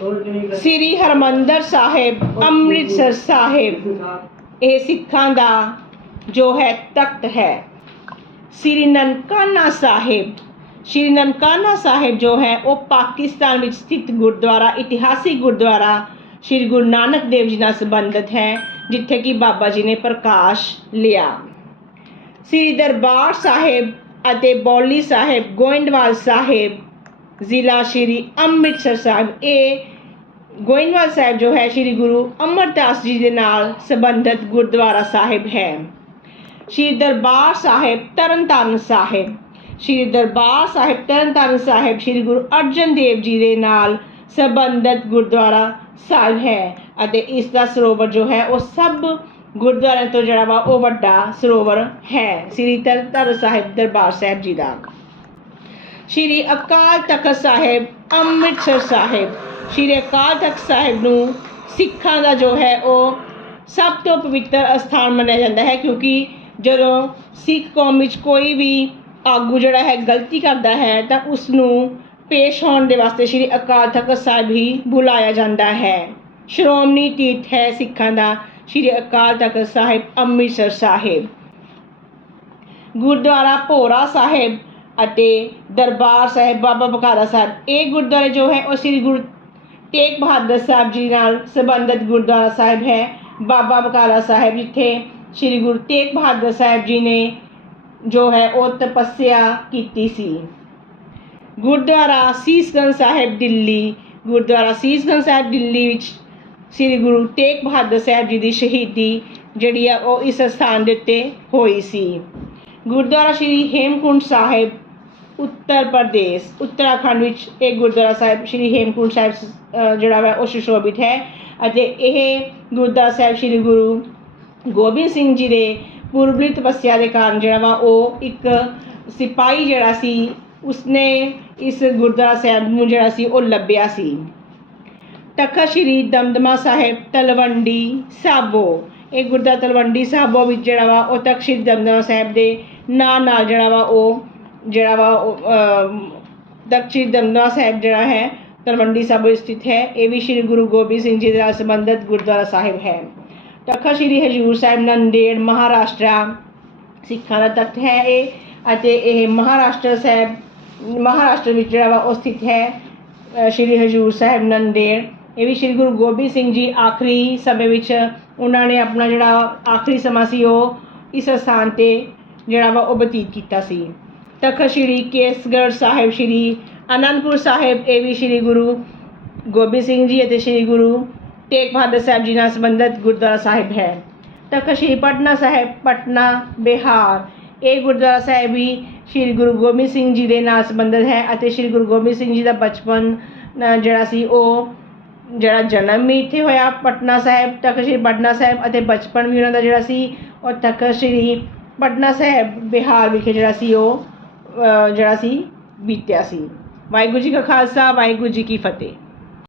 ਸ੍ਰੀ ਹਰਮੰਦਰ ਸਾਹਿਬ, ਅੰਮ੍ਰਿਤਸਰ ਸਾਹਿਬ, ਇਹ ਸਿੱਖਾਂ ਦਾ ਜੋ ਹੈ ਤਖਤ ਹੈ। ਸ੍ਰੀ ਨਨਕਾਣਾ ਸਾਹਿਬ, ਸ੍ਰੀ ਨਨਕਾਣਾ ਸਾਹਿਬ ਜੋ ਹੈ, ਉਹ ਪਾਕਿਸਤਾਨ ਵਿੱਚ ਸਥਿਤ ਗੁਰਦੁਆਰਾ, ਇਤਿਹਾਸਿਕ ਗੁਰਦੁਆਰਾ ਸ੍ਰੀ ਗੁਰੂ ਨਾਨਕ ਦੇਵ ਜੀ ਨਾਲ ਸੰਬੰਧਿਤ ਹੈ, ਜਿੱਥੇ ਕਿ ਬਾਬਾ ਜੀ ਨੇ ਪ੍ਰਕਾਸ਼ ਲਿਆ। ਸ੍ਰੀ ਦਰਬਾਰ ਸਾਹਿਬ ਅਤੇ ਬੌਲੀ ਸਾਹਿਬ, ਗੋਇੰਦਵਾਲ ਸਾਹਿਬ ਜ਼ਿਲ੍ਹਾ ਸ੍ਰੀ ਅੰਮ੍ਰਿਤਸਰ ਸਾਹਿਬ। ਇਹ ਗੋਇੰਦਵਾਲ ਸਾਹਿਬ ਜੋ ਹੈ ਸ੍ਰੀ ਗੁਰੂ ਅਮਰਦਾਸ ਜੀ ਦੇ ਨਾਲ ਸੰਬੰਧਿਤ ਗੁਰਦੁਆਰਾ ਸਾਹਿਬ ਹੈ। ਸ੍ਰੀ ਦਰਬਾਰ ਸਾਹਿਬ ਤਰਨਤਾਰਨ ਸਾਹਿਬ। ਸ੍ਰੀ ਦਰਬਾਰ ਸਾਹਿਬ ਤਰਨਤਾਰਨ ਸਾਹਿਬ ਸ੍ਰੀ ਗੁਰੂ ਅਰਜਨ ਦੇਵ ਜੀ ਦੇ ਨਾਲ ਸੰਬੰਧਿਤ ਗੁਰਦੁਆਰਾ ਸਾਹਿਬ ਹੈ ਅਤੇ ਇਸ ਦਾ ਸਰੋਵਰ ਜੋ ਹੈ ਉਹ ਸਭ ਗੁਰਦੁਆਰਿਆਂ ਤੋਂ ਜਿਹੜਾ ਵਾ ਉਹ ਵੱਡਾ ਸਰੋਵਰ ਹੈ। ਸ੍ਰੀ ਤਰਨਤਾਰਨ ਸਾਹਿਬ ਦਰਬਾਰ ਸਾਹਿਬ ਜੀ ਦਾ। ਸ਼੍ਰੀ ਅਕਾਲ ਤਖਤ ਸਾਹਿਬ, ਅੰਮ੍ਰਿਤਸਰ ਸਾਹਿਬ। ਸ਼੍ਰੀ ਅਕਾਲ ਤਖਤ ਸਾਹਿਬ ਨੂੰ ਸਿੱਖਾਂ ਦਾ ਜੋ ਹੈ ਉਹ ਸਭ ਤੋਂ ਪਵਿੱਤਰ ਅਸਥਾਨ ਮੰਨਿਆ ਜਾਂਦਾ ਹੈ, ਕਿਉਂਕਿ ਜਦੋਂ ਸਿੱਖ ਕੌਮ ਵਿੱਚ ਕੋਈ ਵੀ ਆਗੂ ਜਿਹੜਾ ਹੈ ਗਲਤੀ ਕਰਦਾ ਹੈ, ਤਾਂ ਉਸ ਨੂੰ ਪੇਸ਼ ਹੋਣ ਦੇ ਵਾਸਤੇ ਸ਼੍ਰੀ ਅਕਾਲ ਤਖਤ ਸਾਹਿਬ ਹੀ ਬੁਲਾਇਆ ਜਾਂਦਾ ਹੈ। ਸ਼੍ਰੋਮਣੀ ਤੀਰਥ ਹੈ ਸਿੱਖਾਂ ਦਾ, ਸ਼੍ਰੀ ਅਕਾਲ ਤਖਤ ਸਾਹਿਬ, ਅੰਮ੍ਰਿਤਸਰ ਸਾਹਿਬ। ਗੁਰਦੁਆਰਾ ਭੋਰਾ ਸਾਹਿਬ ਅਤੇ ਦਰਬਾਰ ਸਾਹਿਬ ਬਾਬਾ ਬਕਾਲਾ ਸਾਹਿਬ। ਇਹ ਗੁਰਦੁਆਰੇ ਜੋ ਹੈ, ਉਹ ਸ੍ਰੀ ਗੁਰੂ ਤੇਗ ਬਹਾਦਰ ਸਾਹਿਬ ਜੀ ਨਾਲ ਸੰਬੰਧਿਤ ਗੁਰਦੁਆਰਾ ਸਾਹਿਬ ਹੈ। ਬਾਬਾ ਬਕਾਲਾ ਸਾਹਿਬ ਜਿੱਥੇ ਸ੍ਰੀ ਗੁਰੂ ਤੇਗ ਬਹਾਦਰ ਸਾਹਿਬ ਜੀ ਨੇ ਜੋ ਹੈ, ਉਹ ਤਪੱਸਿਆ ਕੀਤੀ ਸੀ। ਗੁਰਦੁਆਰਾ ਸੀਸਗੰਜ ਸਾਹਿਬ ਦਿੱਲੀ। ਗੁਰਦੁਆਰਾ ਸੀਸਗੰਜ ਸਾਹਿਬ ਦਿੱਲੀ ਵਿੱਚ ਸ੍ਰੀ ਗੁਰੂ ਤੇਗ ਬਹਾਦਰ ਸਾਹਿਬ ਜੀ ਦੀ ਸ਼ਹੀਦੀ ਜਿਹੜੀ ਆ, ਉਹ ਇਸ ਸਥਾਨ ਦੇ ਉੱਤੇ ਹੋਈ ਸੀ। ਗੁਰਦੁਆਰਾ ਸ਼੍ਰੀ ਹੇਮਕੁੰਟ ਸਾਹਿਬ ਉੱਤਰ ਪ੍ਰਦੇਸ਼, ਉੱਤਰਾਖੰਡ ਵਿੱਚ ਇਹ ਗੁਰਦੁਆਰਾ ਸਾਹਿਬ ਸ਼੍ਰੀ ਹੇਮਕੁੰਟ ਸਾਹਿਬ ਜਿਹੜਾ ਵਾ ਉਹ ਸੁਸ਼ੋਭਿਤ ਹੈ ਅਤੇ ਇਹ ਗੁਰਦੁਆਰਾ ਸਾਹਿਬ ਸ਼੍ਰੀ ਗੁਰੂ ਗੋਬਿੰਦ ਸਿੰਘ ਜੀ ਦੇ ਪੂਰਬਲੀ ਤਪੱਸਿਆ ਦੇ ਕਾਰਨ ਜਿਹੜਾ ਵਾ ਉਹ ਇੱਕ ਸਿਪਾਹੀ ਜਿਹੜਾ ਸੀ, ਉਸਨੇ ਇਸ ਗੁਰਦੁਆਰਾ ਸਾਹਿਬ ਨੂੰ ਜਿਹੜਾ ਸੀ ਉਹ ਲੱਭਿਆ ਸੀ। ਤਖਤ ਸ਼੍ਰੀ ਦਮਦਮਾ ਸਾਹਿਬ ਤਲਵੰਡੀ ਸਾਬੋ, ਇਹ ਗੁਰਦੁਆਰਾ ਤਲਵੰਡੀ ਸਾਬੋ ਵਿੱਚ ਜਿਹੜਾ ਵਾ ਉਹ ਤਖਤ ਸ਼੍ਰੀ ਦਮਦਮਾ ਸਾਹਿਬ ਦੇ ਨਾਲ ਨਾਲ ਜਿਹੜਾ ਵਾ ਉਹ ਜਿਹੜਾ ਵਾ ਉਹ ਅਮ, ਤਖਤ ਸਾਹਿਬ ਜਿਹੜਾ ਹੈ ਤਲਵੰਡੀ ਸਾਬੋ ਸਥਿਤ ਹੈ। ਇਹ ਵੀ ਸ਼੍ਰੀ ਗੁਰੂ ਗੋਬਿੰਦ ਸਿੰਘ ਜੀ ਦੇ ਨਾਲ ਸੰਬੰਧਿਤ ਗੁਰਦੁਆਰਾ ਸਾਹਿਬ ਹੈ। ਤਖਤ ਸ਼੍ਰੀ ਹਜੂਰ ਸਾਹਿਬ ਨੰਦੇੜ ਮਹਾਰਾਸ਼ਟਰ ਸਿੱਖਾਂ ਦਾ ਤਖਤ ਹੈ ਇਹ ਅਤੇ ਇਹ ਮਹਾਰਾਸ਼ਟਰ ਸਾਹਿਬ ਮਹਾਰਾਸ਼ਟਰ ਵਿੱਚ ਜਿਹੜਾ ਵਾ ਉਹ ਸਥਿਤ ਹੈ ਸ਼੍ਰੀ ਹਜੂਰ ਸਾਹਿਬ ਨੰਦੇੜ। ਇਹ ਵੀ ਸ਼੍ਰੀ ਗੁਰੂ ਗੋਬਿੰਦ ਸਿੰਘ ਜੀ ਆਖਰੀ ਸਮੇਂ ਵਿੱਚ ਉਹਨਾਂ ਨੇ ਆਪਣਾ ਜਿਹੜਾ ਆਖਰੀ ਸਮਾਂ ਸੀ ਉਹ ਇਸ ਸਥਾਨ ਤੇ ਜਿਹੜਾ ਵਾ ਉਹ ਬਤੀਤ ਕੀਤਾ ਸੀ। ਤਖਤ ਸ਼੍ਰੀ ਕੇਸਗੜ੍ਹ ਸਾਹਿਬ ਸ਼੍ਰੀ ਅਨੰਦਪੁਰ ਸਾਹਿਬ ਇਹ ਵੀ ਸ਼੍ਰੀ ਗੁਰੂ ਗੋਬਿੰਦ ਸਿੰਘ ਜੀ ਅਤੇ ਸ਼੍ਰੀ ਗੁਰੂ ਤੇਗ ਬਹਾਦਰ ਸਾਹਿਬ ਜੀ ਨਾਲ ਸੰਬੰਧਿਤ ਗੁਰਦੁਆਰਾ ਸਾਹਿਬ ਹੈ ਤਖਤ ਸ਼੍ਰੀ ਪਟਨਾ ਸਾਹਿਬ ਪਟਨਾ ਬਿਹਾਰ ਇਹ ਗੁਰਦੁਆਰਾ ਸਾਹਿਬ ਵੀ ਸ਼੍ਰੀ ਗੁਰੂ ਗੋਬਿੰਦ ਸਿੰਘ ਜੀ ਦੇ ਨਾਲ ਸੰਬੰਧਿਤ ਹੈ ਅਤੇ ਸ਼੍ਰੀ ਗੁਰੂ ਗੋਬਿੰਦ ਸਿੰਘ ਜੀ ਦਾ ਬਚਪਨ ਜਿਹੜਾ ਸੀ ਉਹ ਜਿਹੜਾ ਜਨਮ ਵੀ ਇੱਥੇ ਹੋਇਆ ਪਟਨਾ ਸਾਹਿਬ ਤਖਤ ਸ਼੍ਰੀ ਪਟਨਾ ਸਾਹਿਬ ਅਤੇ ਬਚਪਨ ਵੀ ਉਹਨਾਂ ਦਾ ਜਿਹੜਾ ਸੀ ਉਹ ਤਖਤ ਸ਼੍ਰੀ ਪਟਨਾ ਸਾਹਿਬ ਬਿਹਾਰ ਵਿਖੇ ਜਿਹੜਾ ਸੀ ਉਹ ਜਿਹੜਾ ਸੀ ਬੀਤਿਆ ਸੀ। ਵਾਹਿਗੁਰੂ ਜੀ ਕਾ ਖਾਲਸਾ ਵਾਹਿਗੁਰੂ ਜੀ ਕੀ ਫਤਿਹ।